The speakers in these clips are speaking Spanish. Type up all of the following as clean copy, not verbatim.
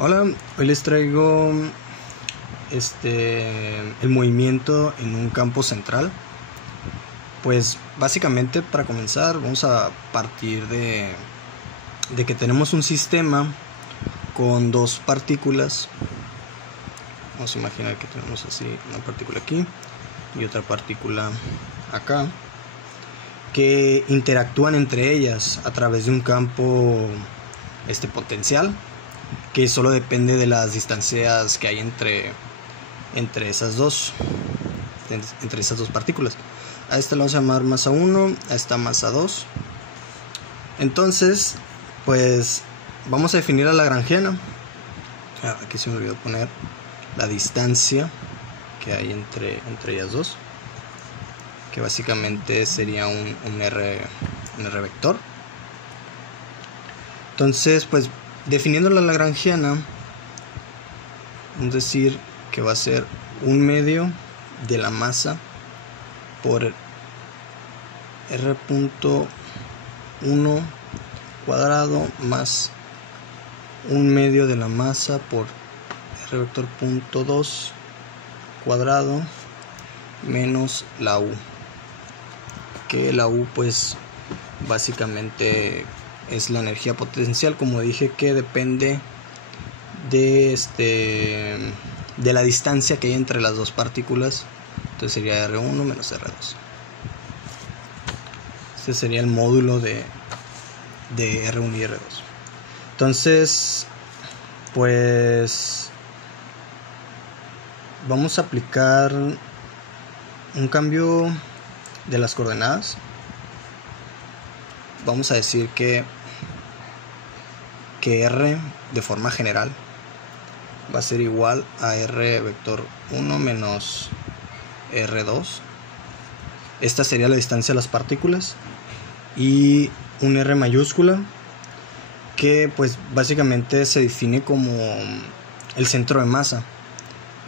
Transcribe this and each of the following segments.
Hola, hoy les traigo el movimiento en un campo central. Pues básicamente, para comenzar, vamos a partir de que tenemos un sistema con dos partículas. Vamos a imaginar que tenemos así una partícula aquí y otra partícula acá, que interactúan entre ellas a través de un campo potencial, que solo depende de las distancias que hay entre esas dos partículas. A esta le vamos a llamar masa 1, a esta masa 2. Entonces, pues vamos a definir a la lagrangiana. Aquí se me olvidó poner la distancia que hay entre ellas dos, que básicamente sería un R vector. Entonces, pues definiendo la lagrangiana, vamos a decir que va a ser 1/2 de la masa por R.1 cuadrado más 1/2 de la masa por R vector punto 2 cuadrado menos la U, que la U pues básicamente es la energía potencial, como dije, que depende de la distancia que hay entre las dos partículas. Entonces sería R1 menos R2. Este sería el módulo de R1 y R2. Entonces, pues vamos a aplicar un cambio de las coordenadas. Vamos a decir que R de forma general va a ser igual a R vector 1 menos R2. Esta sería la distancia de las partículas, y un R mayúscula que pues básicamente se define como el centro de masa,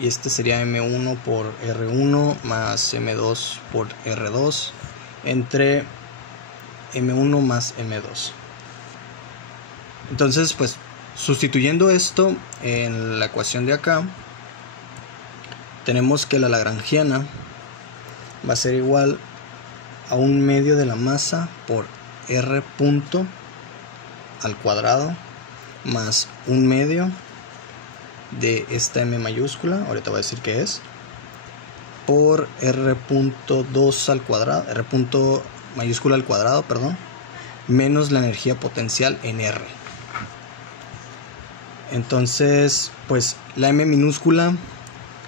y este sería M1 por R1 más M2 por R2 entre M1 más M2. Entonces, pues sustituyendo esto en la ecuación de acá, tenemos que la lagrangiana va a ser igual a 1/2 de la masa por R punto al cuadrado más 1/2 de esta M mayúscula, ahorita voy a decir qué es, por R punto 2 al cuadrado, R punto mayúscula al cuadrado, perdón, menos la energía potencial en R. Entonces, pues la M minúscula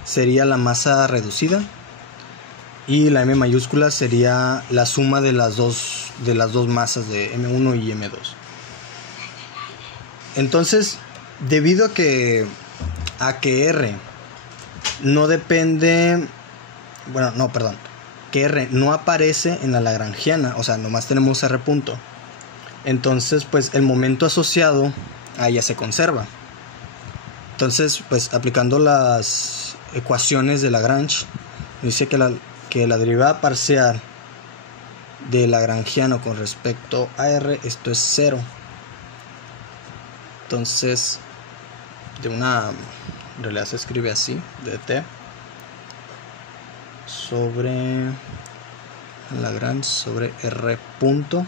sería la masa reducida, y la M mayúscula sería la suma de las dos masas de M1 y M2. Entonces, debido a que R no depende, que R no aparece en la lagrangiana, o sea, nomás tenemos R punto, entonces pues el momento asociado a ella se conserva. Entonces, pues aplicando las ecuaciones de Lagrange, dice que la derivada parcial de lagrangiano con respecto a R, esto es 0. Entonces, en realidad se escribe así, dt sobre Lagrange sobre R punto,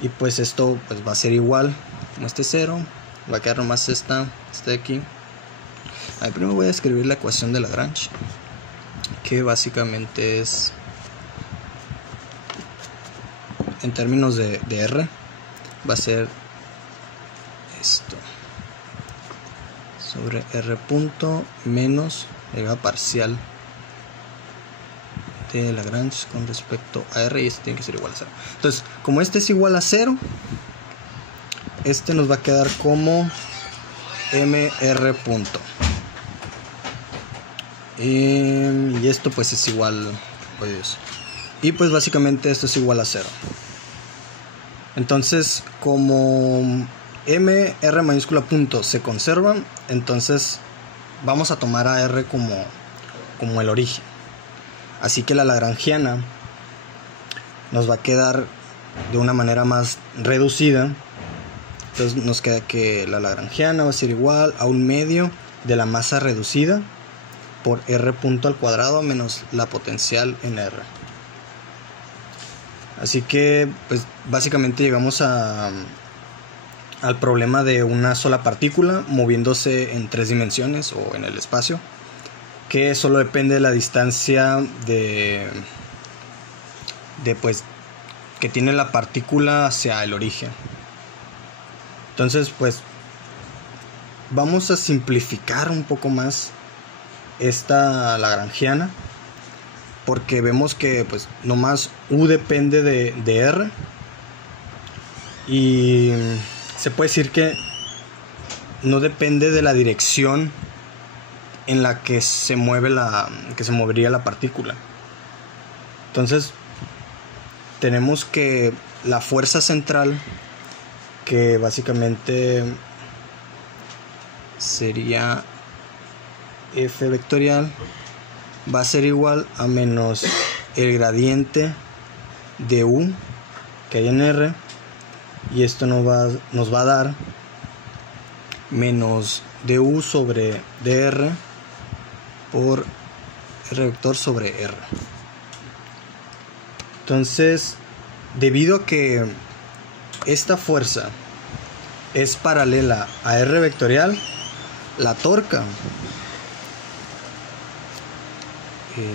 y pues esto pues va a ser igual, como 0, va a quedar nomás esta de aquí. Primero voy a escribir la ecuación de Lagrange, que básicamente es, en términos de R, va a ser esto sobre R punto menos la derivada parcial de Lagrange con respecto a R, y este tiene que ser igual a 0. Entonces, como este es igual a 0, este nos va a quedar como MR punto, y esto pues es igual, y pues básicamente esto es igual a 0. Entonces, como MR mayúscula punto se conserva, entonces vamos a tomar a R como el origen. Así que la lagrangiana nos va a quedar de una manera más reducida Entonces nos queda que la lagrangiana va a ser igual a 1/2 de la masa reducida por R punto al cuadrado menos la potencial en R. Así que pues básicamente llegamos al problema de una sola partícula moviéndose en 3 dimensiones o en el espacio, que solo depende de la distancia de pues que tiene la partícula hacia el origen. Entonces pues vamos a simplificar un poco más esta lagrangiana, porque vemos que pues nomás U depende de R, y se puede decir que no depende de la dirección en la que se movería la partícula. Entonces tenemos que la fuerza central, que básicamente sería F vectorial, va a ser igual a menos el gradiente de U que hay en R, y esto nos va a dar menos du sobre dr por R vector sobre R. Entonces, debido a que esta fuerza es paralela a R vectorial, la torca,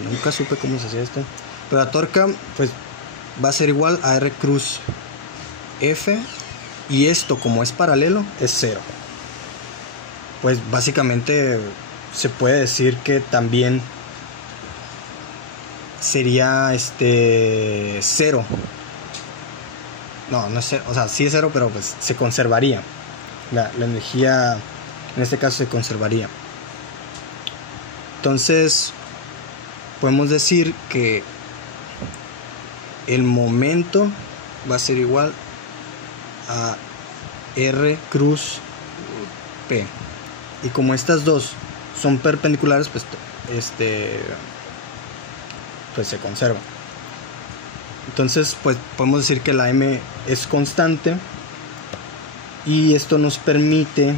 nunca supe cómo se hacía esto, pero la torca pues va a ser igual a R cruz F, y esto, como es paralelo, es 0. Pues básicamente se puede decir que también sería 0. No es 0, o sea, sí es 0, pero pues se conservaría. La energía en este caso se conservaría. Entonces podemos decir que el momento va a ser igual a R cruz P, y como estas dos son perpendiculares, pues se conserva. Entonces pues podemos decir que la M es constante, y esto nos permite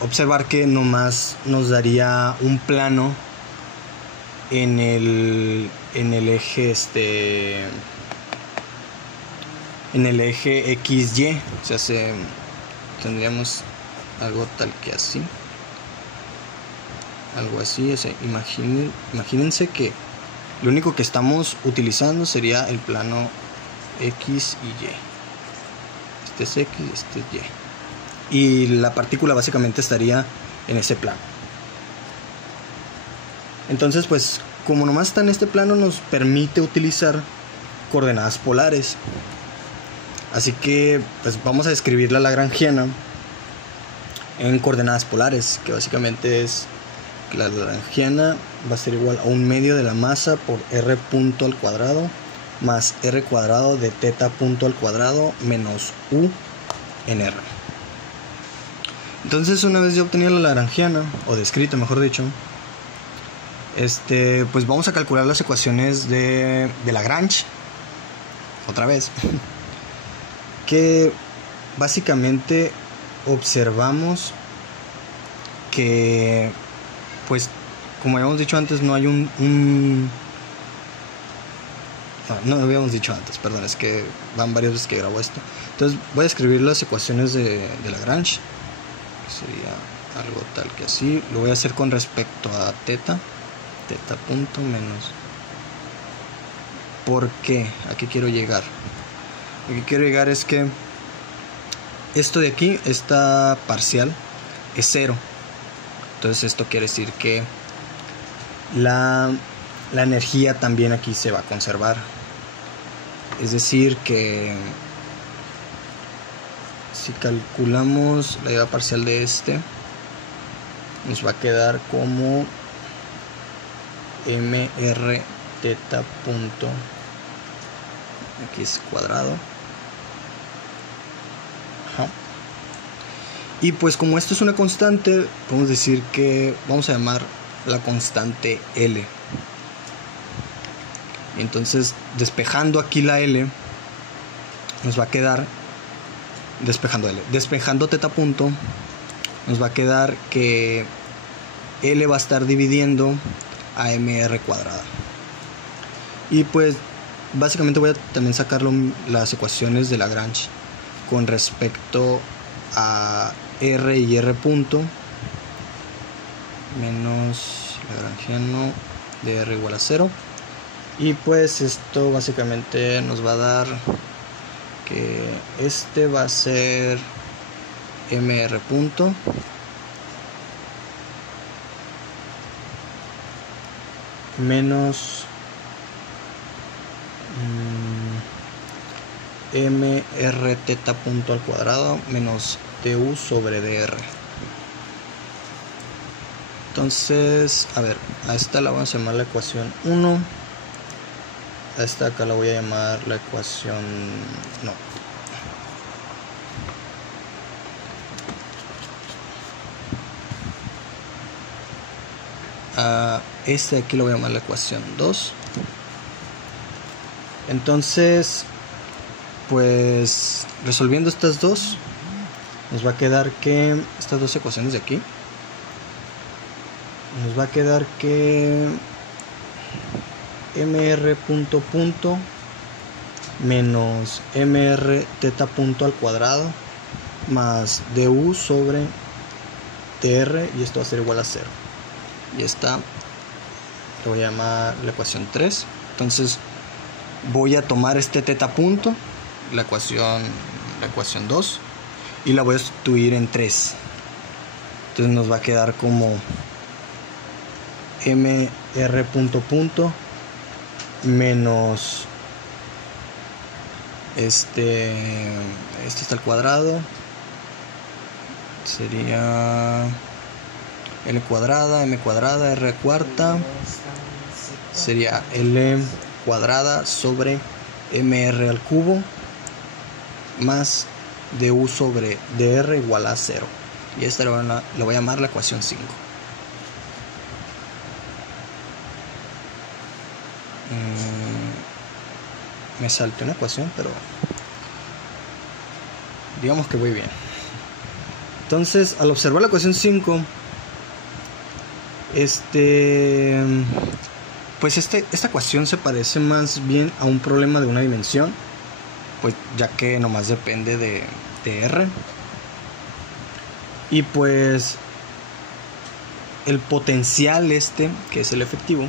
observar que nomás nos daría un plano en el eje en el eje XY. O sea, tendríamos algo tal que así, algo así. O sea, imagínense que lo único que estamos utilizando sería el plano X y Y. Este es X, este es Y, y la partícula básicamente estaría en ese plano. Entonces pues como nomás está en este plano, nos permite utilizar coordenadas polares. Así que pues vamos a describir la lagrangiana en coordenadas polares, que básicamente es que la lagrangiana va a ser igual a 1/2 de la masa por R punto al cuadrado más R cuadrado de teta punto al cuadrado menos U en R. Entonces, una vez ya obtenida la lagrangiana, o descrita mejor dicho, pues vamos a calcular las ecuaciones de Lagrange otra vez. Que básicamente observamos que pues como habíamos dicho antes, no hay no habíamos dicho antes, perdón, es que van varias veces que grabo esto. Entonces voy a escribir las ecuaciones de Lagrange, que sería algo tal que así. Lo voy a hacer con respecto a teta punto menos. ¿Por qué? ¿A qué quiero llegar? Lo que quiero llegar es que esto de aquí, esta parcial, es 0. Entonces esto quiere decir que la energía también aquí se va a conservar. Es decir que si calculamos la derivada parcial de nos va a quedar como mr teta punto x cuadrado. Y pues como esto es una constante, podemos decir que vamos a llamar la constante L. Entonces, despejando aquí la L, nos va a quedar, despejando teta punto, nos va a quedar que L va a estar dividiendo a mr cuadrada. Y pues básicamente voy a también sacar las ecuaciones de Lagrange con respecto a R y R punto menos lagrangiano de R igual a 0. Y pues esto básicamente nos va a dar que este va a ser mr punto menos mr teta punto al cuadrado menos du sobre dr. Entonces, a ver, a esta la vamos a llamar la ecuación 1, a esta acá la voy a llamar la ecuación, no, a este aquí lo voy a llamar la ecuación 2. Entonces, pues resolviendo estas dos, nos va a quedar que estas dos ecuaciones de aquí, nos va a quedar que mr punto punto menos mr teta punto al cuadrado más du sobre dr, y esto va a ser igual a 0. Y esta lo voy a llamar la ecuación 3. Entonces voy a tomar este teta punto, la ecuación 2, y la voy a sustituir en 3. Entonces nos va a quedar como mr punto punto menos este está al cuadrado, sería L cuadrada, M cuadrada, R cuarta, sería L cuadrada sobre MR al cubo más du sobre dr igual a 0. Y esta la voy a llamar la ecuación 5. Me salté una ecuación, pero digamos que voy bien. Entonces, al observar la ecuación 5, pues esta ecuación se parece más bien a un problema de una dimensión, pues ya que nomás depende de R. Y pues el potencial que es el efectivo,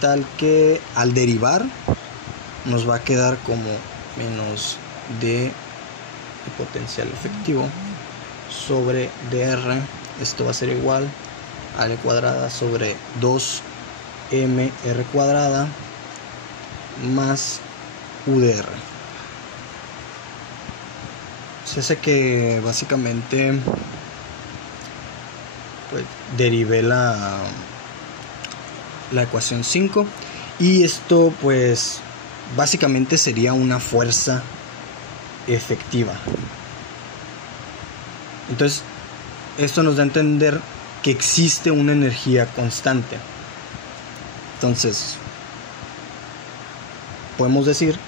tal que al derivar nos va a quedar como menos d el potencial efectivo sobre dr. Esto va a ser igual a L cuadrada sobre 2mr cuadrada más udr. Se hace que básicamente pues derivé la ecuación 5, y esto pues básicamente sería una fuerza efectiva. Entonces esto nos da a entender que existe una energía constante. Entonces podemos decir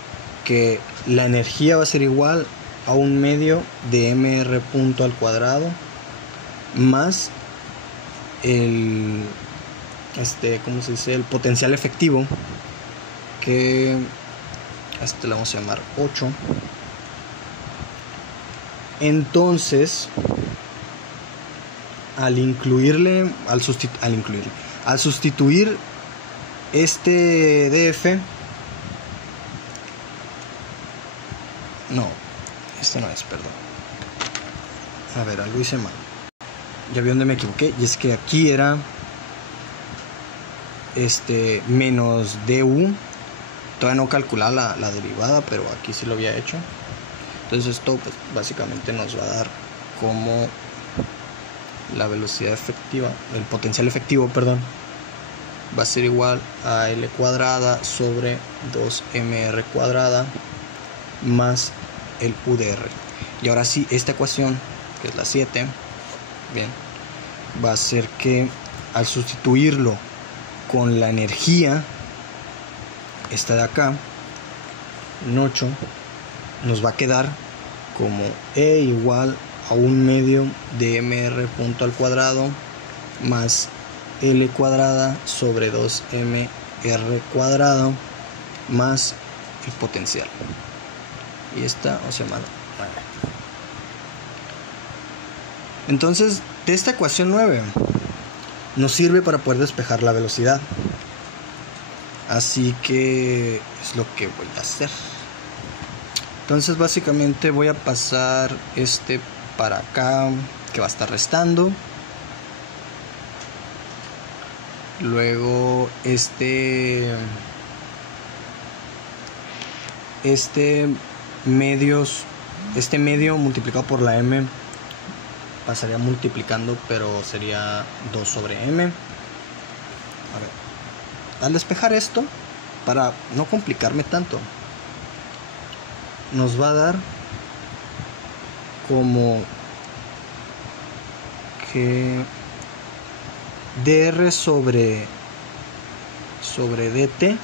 que la energía va a ser igual a 1/2 de mr punto al cuadrado más el ¿cómo se dice? El potencial efectivo, que le vamos a llamar 8. Entonces al sustituir este df, no, este no es, perdón, a ver, algo hice mal, ya vi dónde me equivoqué, y es que aquí era menos du, todavía no calculaba la derivada, pero aquí sí lo había hecho. Entonces esto pues básicamente nos va a dar como la velocidad efectiva, el potencial efectivo, perdón, va a ser igual a L cuadrada sobre 2mr cuadrada más el udr. Y ahora sí, esta ecuación, que es la 7, bien, va a ser que al sustituirlo con la energía, esta de acá, en 8, nos va a quedar como E igual a 1/2 de mr punto al cuadrado más L cuadrada sobre 2mr cuadrado más el potencial. Y esta vamos a llamar 9. Entonces, de esta ecuación 9 nos sirve para poder despejar la velocidad. Así que es lo que voy a hacer. Entonces básicamente voy a pasar este para acá, que va a estar restando. Luego este medio multiplicado por la m pasaría multiplicando, pero sería 2 sobre m. A ver, al despejar esto, para no complicarme tanto, nos va a dar como que dr sobre dt,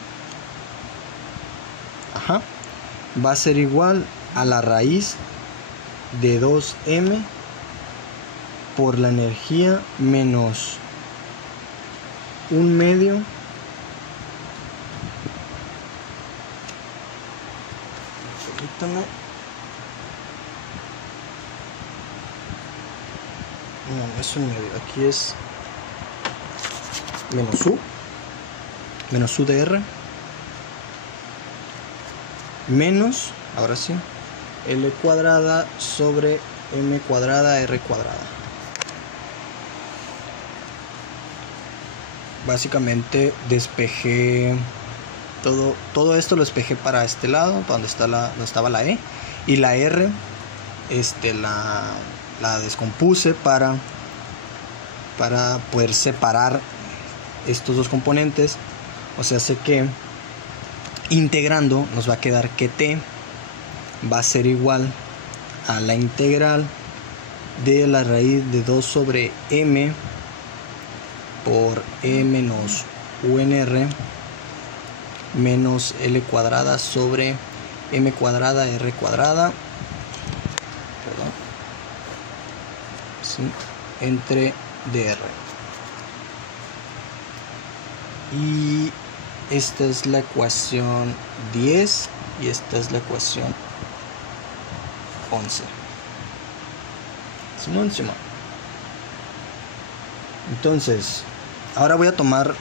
va a ser igual a la raíz de 2m por la energía menos 1/2 . No es 1/2, aquí es menos u de r menos, ahora sí, L cuadrada sobre m cuadrada r cuadrada. Básicamente despejé todo esto, lo despejé para este lado, para donde estaba la E, y la R la descompuse para poder separar estos dos componentes. O sea, sé que integrando nos va a quedar que t va a ser igual a la integral de la raíz de 2 sobre m por e menos unr menos L cuadrada sobre m cuadrada r cuadrada, ¿sí?, entre dr. Y esta es la ecuación 10 y esta es la ecuación 11. Simón. Entonces, ahora voy a tomar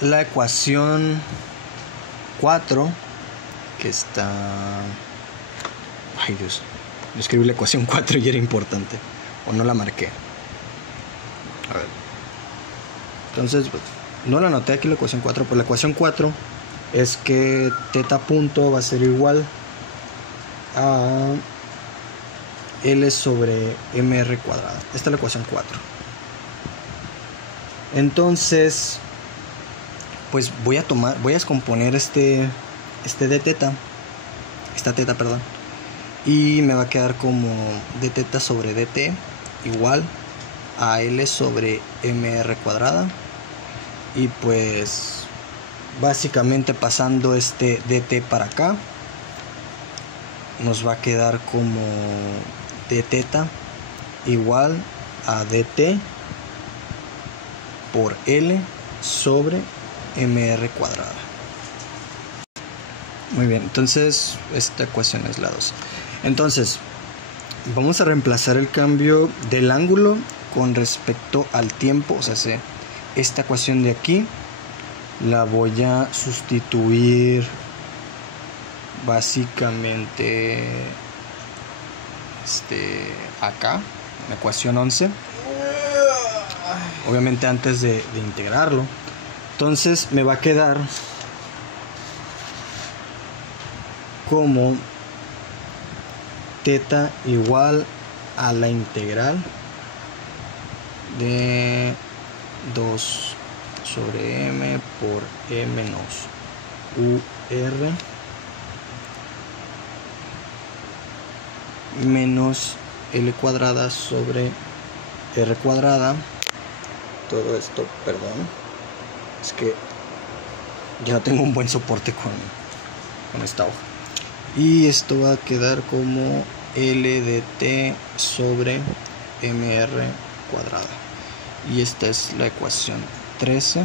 la ecuación 4, que está... Ay Dios, yo escribí la ecuación 4 y era importante, o no la marqué. A ver. Entonces, no la anoté aquí la ecuación 4, pero la ecuación 4 es que teta punto va a ser igual a L sobre mr cuadrada. Esta es la ecuación 4. Entonces, pues voy a descomponer este de teta, esta teta, perdón, y me va a quedar como d teta sobre dt igual a L sobre mr cuadrada. Y pues básicamente pasando este dt para acá, nos va a quedar como d teta igual a dt por L sobre mr cuadrada. Muy bien, entonces esta ecuación es la 2. Entonces vamos a reemplazar el cambio del ángulo con respecto al tiempo. O sea, esta ecuación de aquí la voy a sustituir básicamente acá, la ecuación 11, obviamente antes de integrarlo. Entonces me va a quedar como teta igual a la integral de 2 sobre m por e menos ur menos L cuadrada sobre R cuadrada. Todo esto, perdón, es que ya no tengo un buen soporte con esta hoja. y esto va a quedar como L de t sobre mr cuadrada, y esta es la ecuación 13.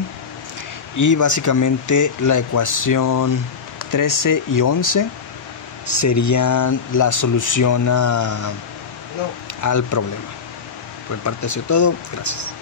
Y básicamente la ecuación 13 y 11 serían la solución al problema. Por mi parte ha sido todo, gracias.